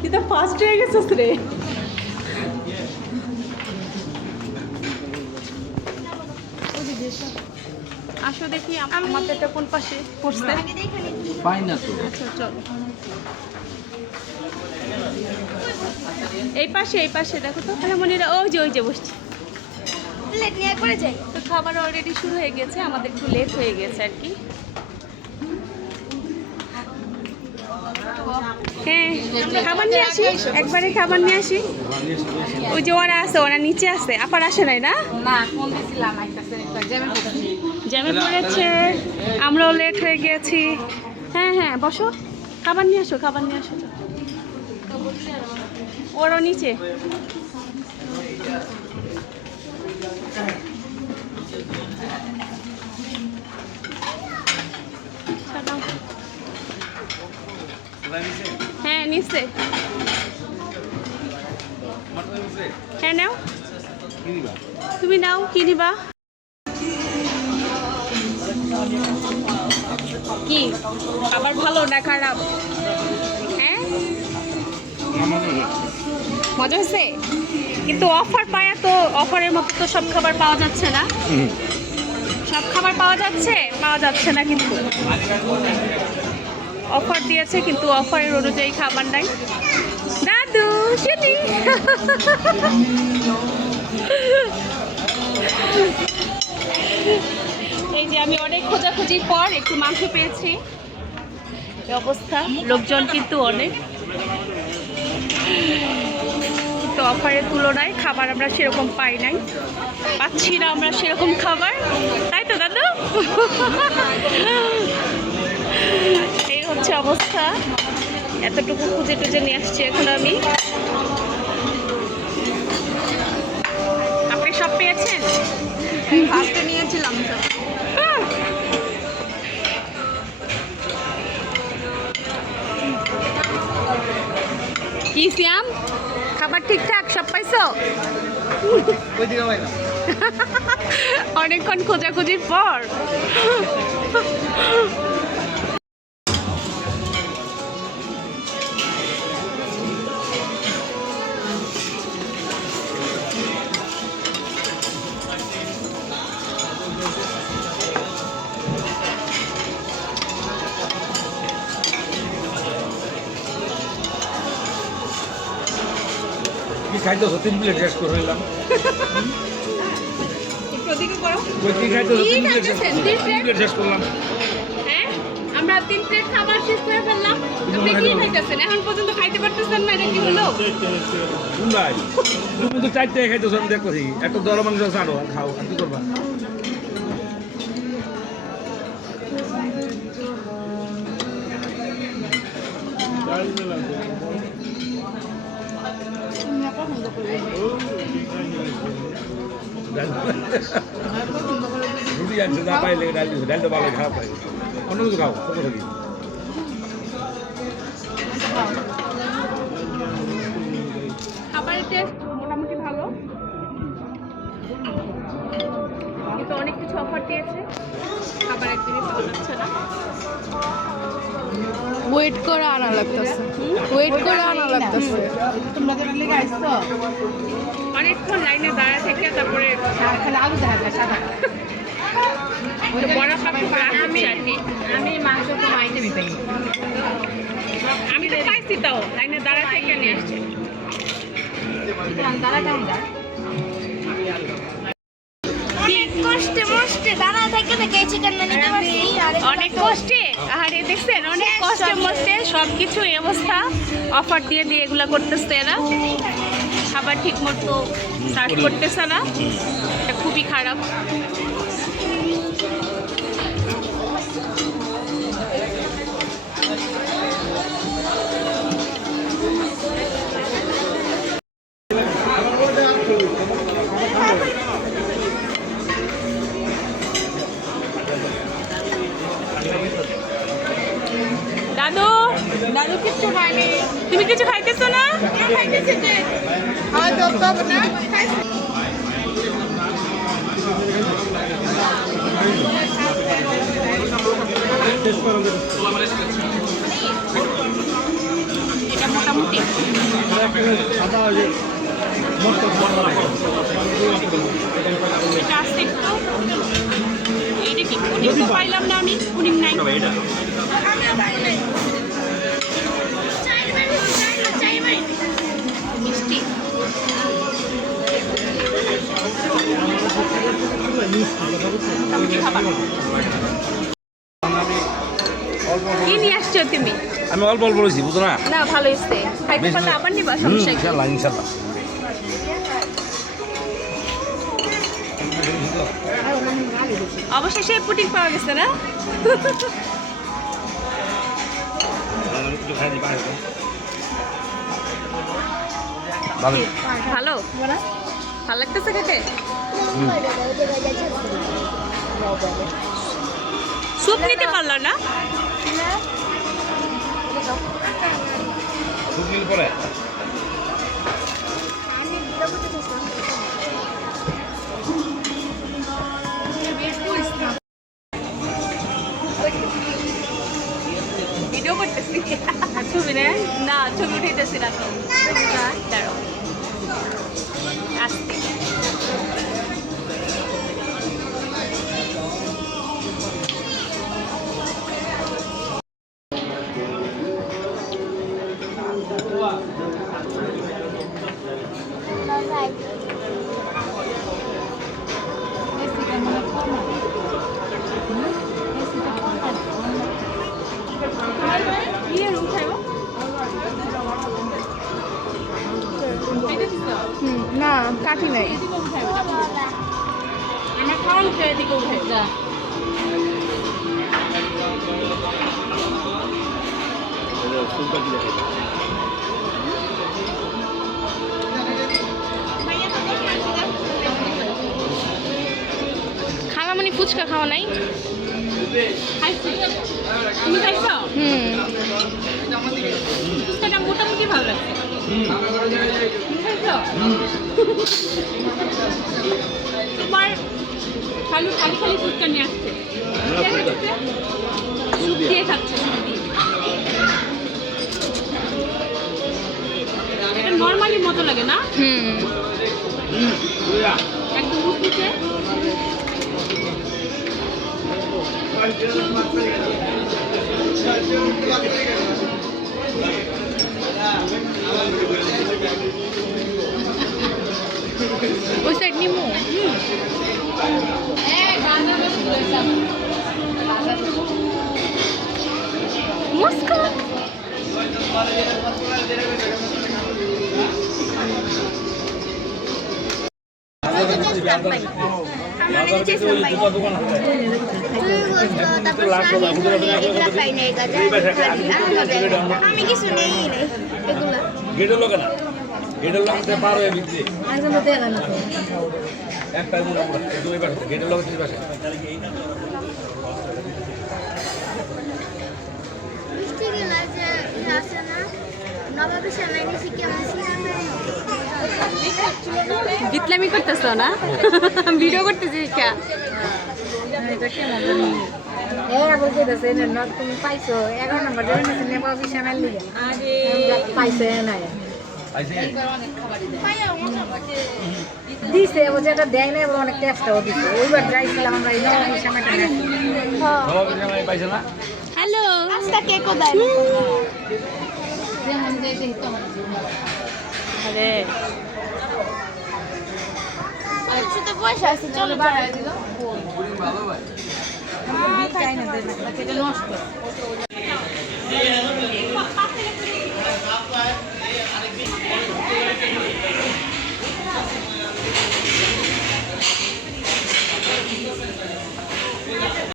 তুই তো ফার্স্ট হয়ে গেছিস রে। আসো দেখি আমাদেরটা কোন পাশে পড়ছে। পাই না তো। আচ্ছা চলো এই পাশে দেখো তো খালামণিরা ওই যে বসছে। প্লেট নিয়ে করে যাই। তো খাবার অলরেডি শুরু হয়ে গেছে, আমাদের একটু লেট হয়ে গেছে আর কি। হ্যাঁ খাবার নিয়ে আসি, একবারে খাবার নিয়ে আসি। ওই যে ওরা আছে, ওরা নিচে আছে, আপার আসে নাই না? জ্যামে পড়েছে, আমরাও লেট হয়ে গেছি। হ্যাঁ বসো, খাবার নিয়ে আসো। ওরও নিচে। হ্যাঁ নিচে। হ্যাঁ নাও, তুমি নাও, কি নিবা? কি খাবার ভালো না খারাপ? হ্যাঁ মজা হয়েছে, কিন্তু অফার পায়া তো অফারের মতো তো সব খাবার পাওয়া যাচ্ছে না। সব খাবার পাওয়া যাচ্ছে না, কিন্তু অফার দিয়েছে, কিন্তু অফারের অনুযায়ী খাবার নাই। দাদু চিনি এই যে আমি অনেক খোঁজাখুঁজির পর একটু মাংস পেয়েছি। এই অবস্থা, লোকজন কিন্তু অনেক, তো অফারের তুলনায় খাবার আমরা সেরকম পাচ্ছি না আমরা সেরকম খাবার, তাই তো দাদু? এই হচ্ছে অবস্থা। এতটুকু খুঁজে টুজে নিয়ে আসছি এখন আমি। আপনি সব পেয়েছেন? ফার্স্টে নিয়েছিলাম কি সিয়াম, খাবার ঠিকঠাক সব পাইছো? অনেকক্ষণ খোঁজাখুঁজির পর। খাইতো 3 প্লেট শেষ করে নিলাম। কি খাইতো 3 প্লেট শেষ করলাম। হ্যাঁ আমরা 3 প্লেট খাবার শেষ করে ফেললাম। আপনি কি খাইতেছেন? এখন পর্যন্ত খাইতে পারতেছেন না, এটা কি হলো? ভাই তুমি তো 4 টাকা খাইতেছো, আমি দেখতেছি। একটা দর মাংস ছাড়ো আর খাও, আর কি করবা? রুটি আনছে, যা পাইলে ডাল দিচ্ছে। ডালটা ভালো, খারাপ পাই, অন্য কিছু খাও। কত থাকি খাবারের টেস্ট মোটামুটি ভালো, কিন্তু অনেক কিছু অফার দিয়েছে, খাবার একদমই পাওয়া যাচ্ছে না। ওয়েট করে আনা লাগতেছে। তোমরা তো লেগে আসছো অনেকক্ষণ লাইনে দাঁড়া থেকে তারপরে আলু দেখা সাদা। বড় খাবার আমি মাংস তো আইটেমই পাই। আমি তো পাইছি, তাও লাইনে দাঁড়া থেকে নিয়ে আসছে। দাঁড়া কেমন যায়? কষ্টে দাঁড়া থেকে চিকেন না নিতে পারছি। অনেক কষ্টে, আরে দেখছেন, অনেক কষ্টের মধ্যে সবকিছু এই অবস্থা। অফার দিয়ে এগুলা করতেছে এরা, খাবার ঠিক মতো সার্ভ করতেছে না, এটা খুবই খারাপ। দাদু দাদু কিচ্ছু খায়নি। তুমি কিছু খাইতেছো না? খাইতেছি যে হয়তো পাবো না। এটা আসছে একটু। এইটা কি পুডিং তো পাইলাম না আমি, পুডিং নাই। মিষ্টি মোটামুটি খাবার। কি নিয়ে আসছো তুমি? আমি অল্প অল্প বলেছি বুঝো না না ভালো এসছে, খাইতে পারলে আবার নিবা, সমস্যা কি? ইনশাল্লাহ ইনশাল্লাহ। অবশেষে পুডিং পাওয়া গেছে না? ভালো ভালো ভালো লাগতেছে খেতে। স্যুপ নিতে পারলো না? সুগিল পরে ভিডিও করতেছি। ছবি রে না, ছবি উঠাইতেছি না তো। দাঁড়াও আসতে। না কাটি নাই আমার খাওয়া উঠে এদিকে উঠে যা। খালামণি ফুচকা খাওয়া নাই? খাইছি। তুমি খাইছো? সেটা মোটামুটি ভালো লাগছে। তুমি খাইছো? তোমার খালি খালি খালি ফুচকা নিয়ে আসছে। কে খাচ্ছে? স্যুপ দিয়ে খাচ্ছে, স্যুপ দিয়ে। এটা নর্মালি মতো লাগে না? একদম রুটিতে ওই সাইড নিমু। মুস্কান আমি কিছু নেই নাই এগুলা গেটের লোকে না, গেটের লোকে পার হয়ে বিক্রি একটা দুই পাশে গেটের লোকে তিন পাশে মিষ্টি গেলা যে আছে না নবাবে সামনে নিছি কেমন বিতলামি করতেছ না? ভিডিও করতেছি কে? তুমি পাইছো 11 নম্বর নবাবে সামনে লিগে পাইছো নাই আইছে দিছে ও যেটা দেয় না এবং অনেক টেস্টও দিছে। ওইবার যাইছিলাম আমরা এই নবাবে সামনেটা নবাবের জামাই পাইছে না? হ্যালো পাঁচটা কেকও দেয় আরে শুধু পয়সা আছে চলো বাড়াই দিল নষ্ট